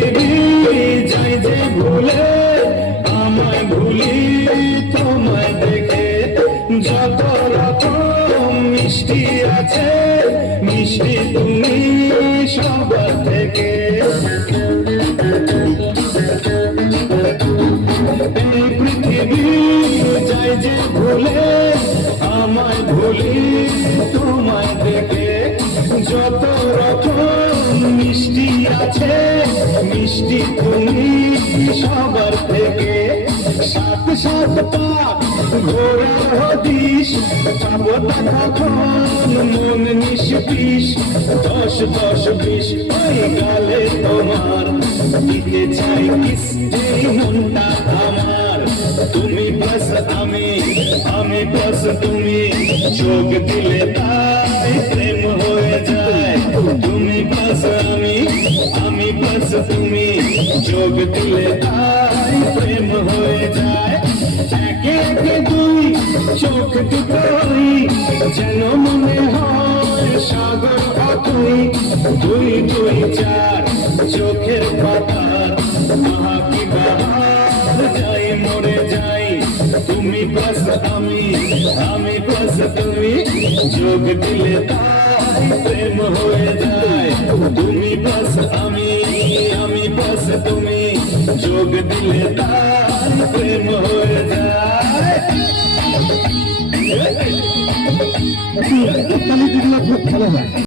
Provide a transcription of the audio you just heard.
পৃথিবী যাই যে ভুলে আমায় ভুলি তোমায় দেখে। যত রকম মিষ্টি আছে মিষ্টি তুমি সবার থেকে। এই পৃথিবী যাই যে ভুলে আমায় ভুলি তোমায় দেখে। যত রকম মিষ্টি আছে মিষ্টি তুমি সবার থেকে। সাত সাত পা ঘোড়ার হদিস পাবো তখন মন নিষ্পিস। 10 10 20 ওই গালে তোমার দিতে চাই কিস এই মনটা আমার। তুমি প্লাস আমি আমি প্লাস তুমি চোখ দিলে তাই প্রেম হয়ে যায়। তুমি প্লাস আমি আমি প্লাস তুমি চোখ দিলে তাই প্রেম হয়ে যায়। একে একে দুই চোখ দুটোই যেন মনে হয় সাগর অথই। 2 2 4 চোখের পাতার আহা কি বাহার যাই মরে যাই। তুমি প্লাস আমি আমি প্লাস তুমি যোগ দিলে তাই প্রেম হয়ে যায়। তুমি প্লাস আমি আমি প্লাস তুমি যোগ দিলে তাই প্রেম হয়ে যায়। খুব ভালো হয়।